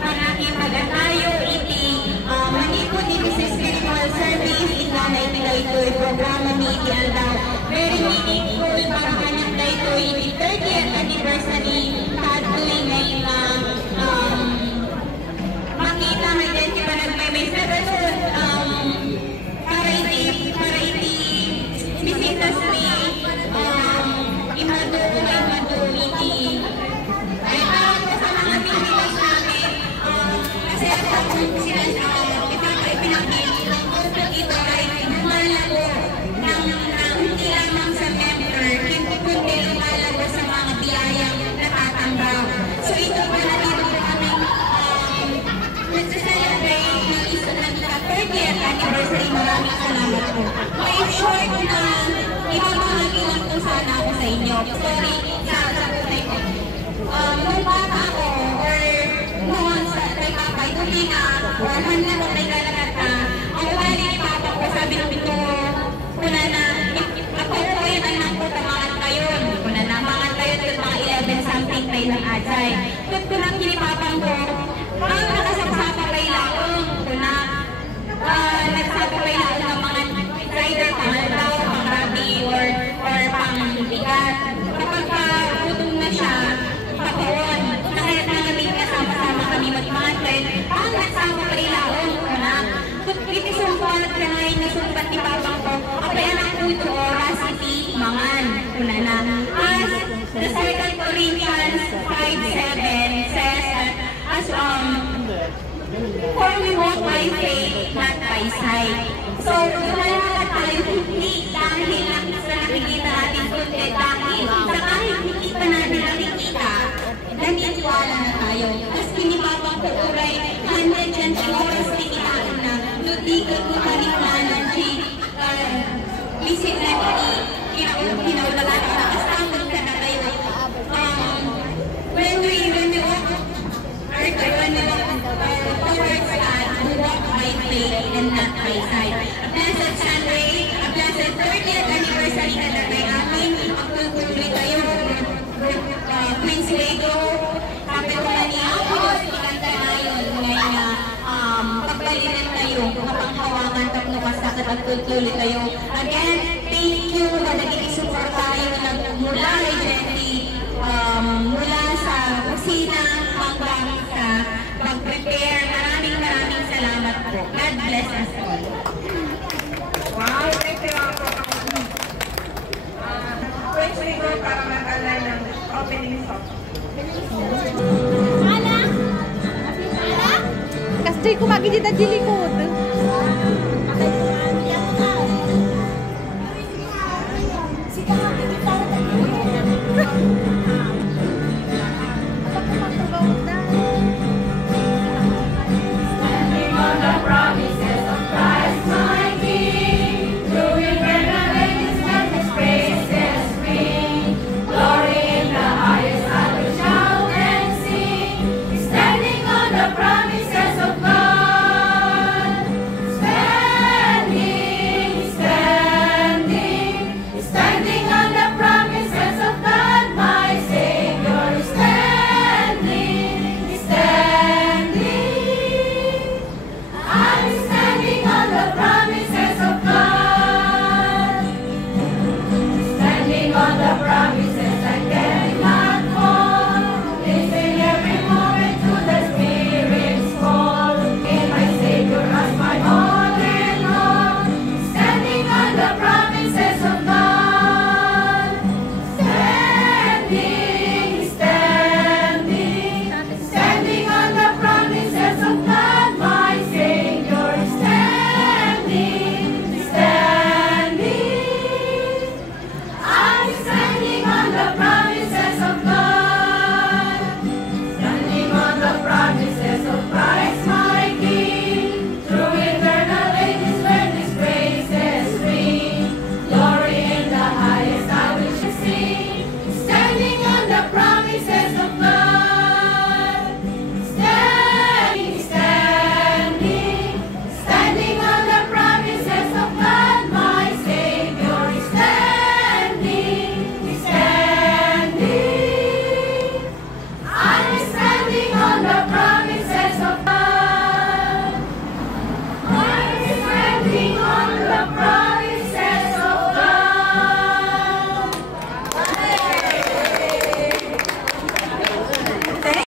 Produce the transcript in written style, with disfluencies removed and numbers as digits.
panakipagatayo iti manipod iti sa spiritual service ika na iti programa ni iti aldaw. Very meaningful para kanang dayto iti 30th anniversary kadtoy ngayon makita may denti pa nagmemay sa ganun para iti visitas ni imado iti ay parang sa mga visitas namin kasi sila pinagpili ito ay lumalago hindi lamang sa member kundi lumalago sa mga biyayang natatanggap. So ito pa na dito kami nagsa-celebrate ng isa ng 30th anniversary. Maraming salamat po. May short na ibabahagi lang po sana ako sa inyo. Sorry sa buhay ko. Nung bata ako or noon sa kay Papa, hindi na or handa ko may kalagat na ang ugali ni Papa ko sabi ng ito kuna na ako po yung anak ko tamangan kayo kuna na mangan kayo at mga 11 something kayo ng ajay. Kung kunang kinipapang ko ang nakasapsapa kay laong kuna nagsapa kay laong ng mga rider pangaldaw, pangrabi or pangbigat. Kapag gutom na siya papoon nakaya nangamit na sama-sama kami magmangan ang nagsapa kay laong kuna kung itisumpan at kanay na sumpat ni Papang ko apay anak ko ito oras iti mangan kuna na as the 2 Corinthians 5:7 says as for we walk by faith not by sight. So lumalakat tayo hindi dahil lang sa nakikita natin kundi dahil sa kahit hindi pa natin nakikita naniniwala na tayo. Tapos kinipapang ko uray 100 oras tikitaan na ludigan ko kaniklanan si visit na kinaulalan na kasangod ka na tayo. When we walk towards God, we walk by faith and not by sight. A blessed Sunday, a blessed 30th anniversary na natin amin. Magtutuloy tayo Queen's Lego, Kapitolania, maganda ngayon ngayon pagbalinan tayo, kapanghawangan tatlo kasakit at tutuloy tayo. Again, thank you na naging support tayo mula legally, mula sa kusina hanggang sa pag-prepare. Maraming salamat po. God bless us all. Wow, thank you ako. Pwede ko para mag-alay ng opening song. Ala? Kasi ko magiging na dilikod.